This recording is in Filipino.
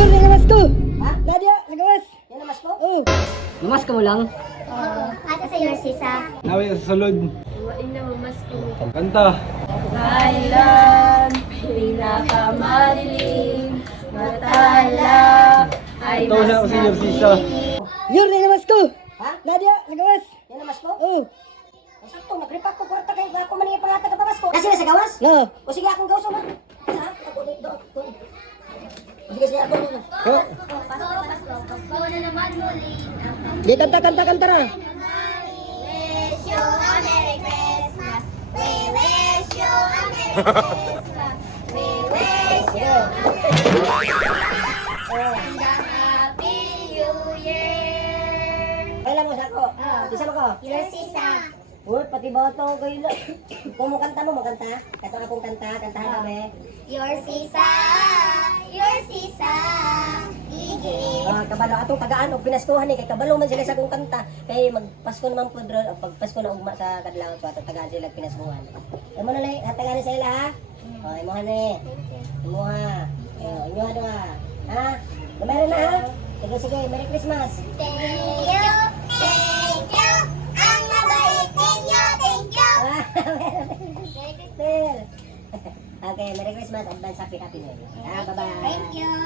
Yun, nagawas ko. Ha? Nadia, nagawas. Yan namas ko? Oo. Lumas ka mo lang. Asa sa your sisa? Nawi sa sulod. Kanta. Kailan pinakamadilim matala ay Ito siya kasi yung sisa. Yun, nagawas ko. Ha? Nadia, nagawas. Yan namas ko? Oo. O sakto, nagripak ko kwarta kayo ako man yung pangatag kapagas ko. Kasi nasa gawas? No. O sige akong gawso na. Ha? Ako dito. O sige ako na. Oh. Pasko na naman muli. Di, kanta na. Wish you a Merry Christmas. We wish you a Merry Christmas. We wish you and a Happy New Year. Kailan mo sa ako? Isa mo ko? Your sisa. Uy, pati ba ito kayo na? Kung mo kanta mo, magkanta. Ito akong kanta, kantahan kami. Your sisa. Your sisa. Igit. Kabalo ato tagaan og pinaskuhan ni kay kabalo man sila sa akong kanta. Kay magpasko naman pud ron og pagpasko na ugma sa kadlaw so ato tagaan sila pinaskuhan. Ay mo na lay hatagan sa ila ha. Oh, imo ha ni. Imo ha. Inyo ha duha. Ha? Meron na ha. Sige sige, Merry Christmas. Thank you. Thank you. Ang mabait ninyo. Thank you. Merry Christmas. Okay, Merry Christmas, advance happy New Year. Bye-bye. Thank you.